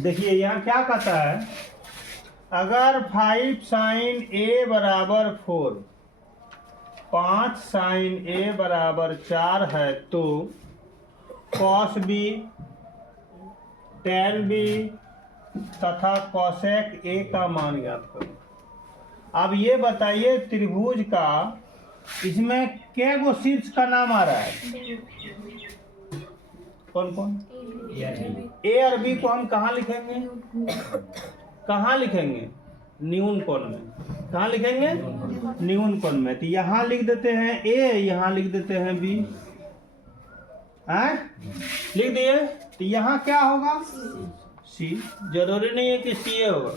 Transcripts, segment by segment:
देखिए यहाँ क्या कहता है, अगर 5 साइन ए बराबर 4, 5 साइन ए बराबर 4 है तो कॉस बी, टेन बी तथा कॉसेक ए का मान ज्ञात करो। अब ये बताइए त्रिभुज का इसमें क्या गो शीर्ष का नाम आ रहा है? कौन कौन? ए और बी को हम कहाँ लिखेंगे? कहाँ लिखेंगे? न्यून कोण में। कहाँ लिखेंगे? न्यून कोण में। तो यहाँ लिख देते हैं ए, यहाँ लिख देते हैं बी। लिख दिए। तो यहाँ क्या होगा? सी। जरूरी नहीं है कि सी ए होगा।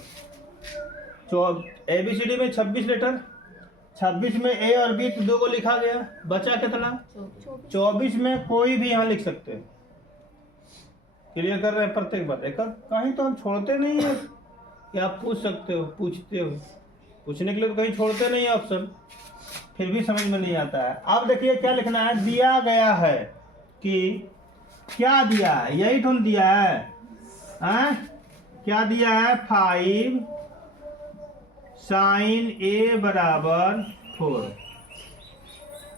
ABCD में 26 लेटर, 26 में ए और बी तो 2 को लिखा गया, बचा कितना? 24 में कोई भी यहाँ लिख सकते हैं। क्लियर कर रहे हैं प्रत्येक बात। एक कहीं तो हम छोड़ते नहीं है कि आप पूछ सकते हो, पूछते हो, पूछने के लिए तो कहीं छोड़ते नहीं है ऑप्शन, फिर भी समझ में नहीं आता है। अब देखिए क्या लिखना है, दिया गया है कि क्या दिया है, यही तो दिया है। क्या दिया है? 5 साइन ए बराबर 4,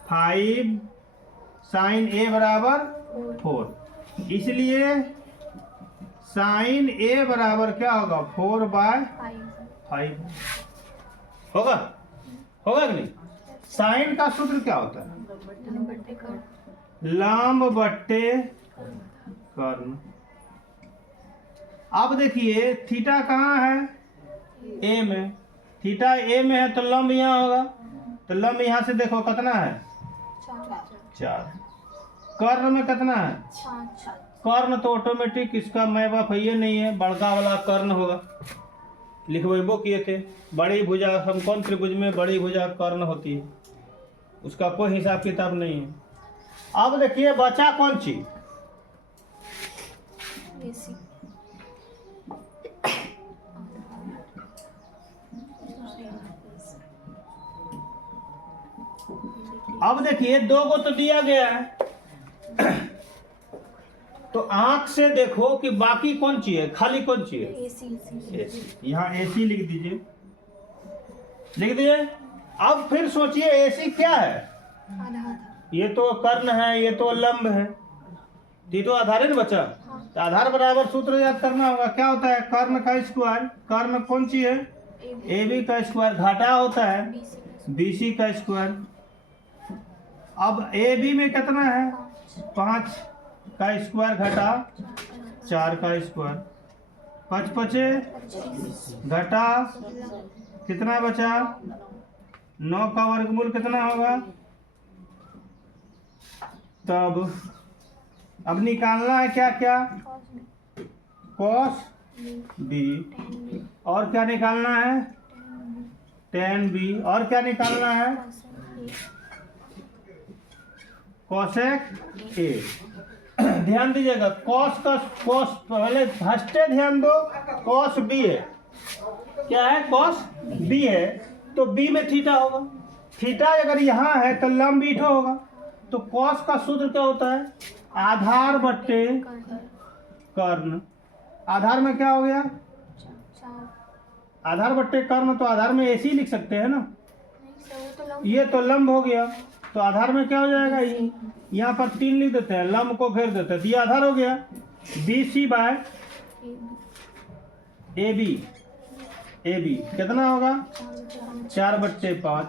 5 साइन ए बराबर 4। इसलिए साइन ए बराबर क्या होगा? 4/5 होगा। होगा कि नहीं? साइन का सूत्र क्या होता है? लंब बट्टे कर्ण। अब देखिए थीटा कहाँ है? ए में। थीटा ए में है तो लंब यहाँ होगा, तो लंब यहाँ से देखो कितना है? 4। कर्ण में कितना है? कर्ण तो ऑटोमेटिक इसका मैं बाप ये नहीं है, बड़का वाला कर्ण होगा, लिखवेबो किए थे। बड़ी भुजा हम कौन त्रिभुज में बड़ी भुजा कर्ण होती है, उसका कोई हिसाब किताब नहीं है। अब देखिए बचा कौन चीज? अब देखिए 2 को तो दिया गया है तो आंख से देखो कि बाकी कौन ची है, खाली कौन ची है? एसी। यहाँ एसी लिख दीजिए, लिख दिए। अब फिर सोचिए एसी क्या है? ये तो कर्ण है, ये तो लंब है, ये तो आधार है ना बच्चा। तो आधार बराबर सूत्र याद करना होगा। क्या होता है? कर्ण का स्क्वायर। कर्ण कौन ची है? AB का स्क्वायर। घाटा होता है BC का स्क्वायर। अब AB में कितना है? 5 का स्क्वायर घटा 4 का स्क्वायर। 5 5 घटा कितना बचा? 9 का वर्गमूल कितना होगा? तब अब निकालना है क्या क्या? Cos B. और क्या निकालना है? Tan B. और क्या निकालना है? Cosec A. ध्यान दीजिएगा, कॉस का कॉस पहले हस्ते ध्यान दो, कॉस बी है। क्या है? कॉस बी है तो बी में थीटा होगा। थीटा अगर यहाँ है तो लंब ईठो होगा। तो कॉस का सूत्र क्या होता है? आधार बट्टे कर्ण। आधार में क्या हो गया? आधार बट्टे कर्ण, तो आधार में एसी लिख सकते हैं ना। ये तो लंब हो गया, तो आधार में क्या हो जाएगा? यहाँ पर 3 लिख देते हैं, लंब को घेर देते हैं, तो ये आधार हो गया BC/AB। AB कितना होगा? 4/5।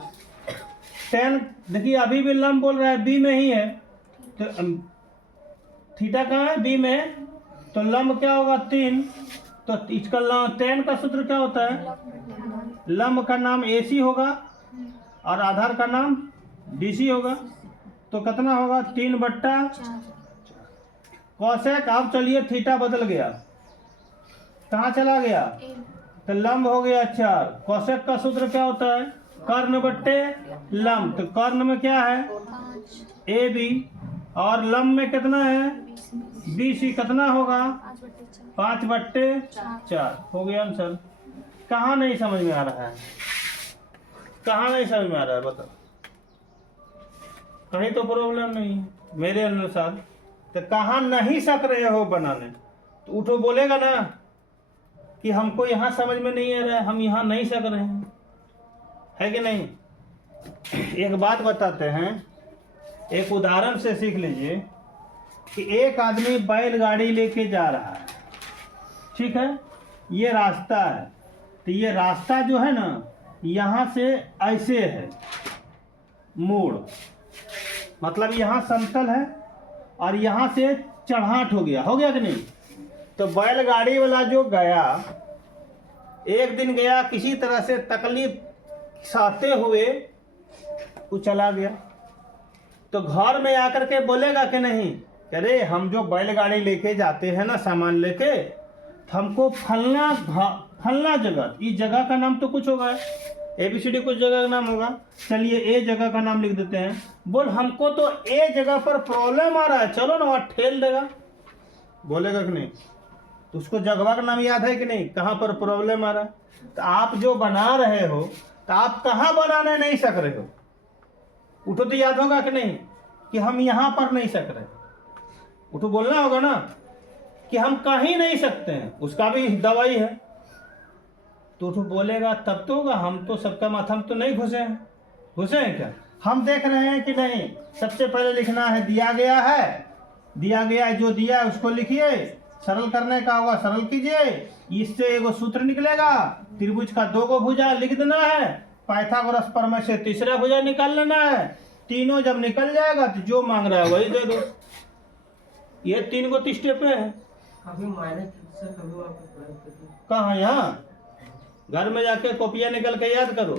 टेन देखिए अभी भी लंब बोल रहा है, बी में ही है, तो थीटा कहाँ है? बी में। तो लंब क्या होगा? 3। तो इसका टेन का सूत्र क्या होता है? लंब का नाम AC होगा और आधार का नाम BC होगा। तो कितना होगा? 3/4। कॉसेक। अब चलिए थीटा बदल गया, कहाँ चला गया? तो लंब हो गया 4। कॉसेक का सूत्र क्या होता है? कर्ण बट्टे लंब। तो कर्ण में क्या है? AB और लंब में कितना है? BC। कितना होगा? 5/4 हो गया आंसर। कहाँ नहीं समझ में आ रहा है? कहाँ नहीं समझ में आ रहा है बताओ? कहीं तो प्रॉब्लम नहीं है मेरे अनुसार। तो कहाँ नहीं सक रहे हो बनाने? तो उठो बोलेगा ना, कि हमको यहाँ समझ में नहीं आ रहा है, हम यहाँ नहीं सक रहे हैं, है कि नहीं। एक बात बताते हैं, एक उदाहरण से सीख लीजिए कि एक आदमी बैलगाड़ी लेके जा रहा है, ठीक है, ये रास्ता है, तो ये रास्ता जो है ना यहाँ से ऐसे है मोड़, मतलब यहाँ समतल है और यहाँ से चढ़ाट हो गया कि नहीं। तो बैलगाड़ी वाला जो गया, एक दिन गया किसी तरह से तकलीफ सहते हुए वो चला गया, तो घर में आकर के बोलेगा कि नहीं, अरे हम जो बैलगाड़ी लेके जाते हैं ना सामान लेके, तो हमको फलना जगह, इस जगह का नाम तो कुछ होगा, ABCD कुछ जगह का नाम होगा, चलिए ए जगह का नाम लिख देते हैं। बोल हमको तो ए जगह पर प्रॉब्लम आ रहा है, चलो ना वहाँ ठेल देगा, बोलेगा कि नहीं। तो उसको जगह का नाम याद है कि नहीं, कहाँ पर प्रॉब्लम आ रहा है। तो आप जो बना रहे हो तो आप कहाँ बनाने नहीं सक रहे हो, उठो तो याद होगा कि नहीं कि हम यहाँ पर नहीं सक रहे, उठो बोलना होगा ना कि हम कहीं नहीं सकते हैं, उसका भी दवाई है। तो उठो बोलेगा तब तो होगा, हम तो सबका माथा में तो नहीं घुसे हैं क्या, हम देख रहे हैं कि नहीं। सबसे पहले लिखना है, दिया गया है, जो दिया है उसको लिखिए, सरल करने का होगा सरल कीजिए, इससे एगो सूत्र निकलेगा, त्रिभुज का 2 गो भुजा लिख देना है, पाइथागोरस प्रमेय से तीसरा भुजा निकाल लेना है, तीनों जब निकल जाएगा तो जो मांग रहा है वही दे दो। ये 3 गो स्टेप है। कहाँ, यहाँ घर में जाके कॉपियां निकल के याद करो।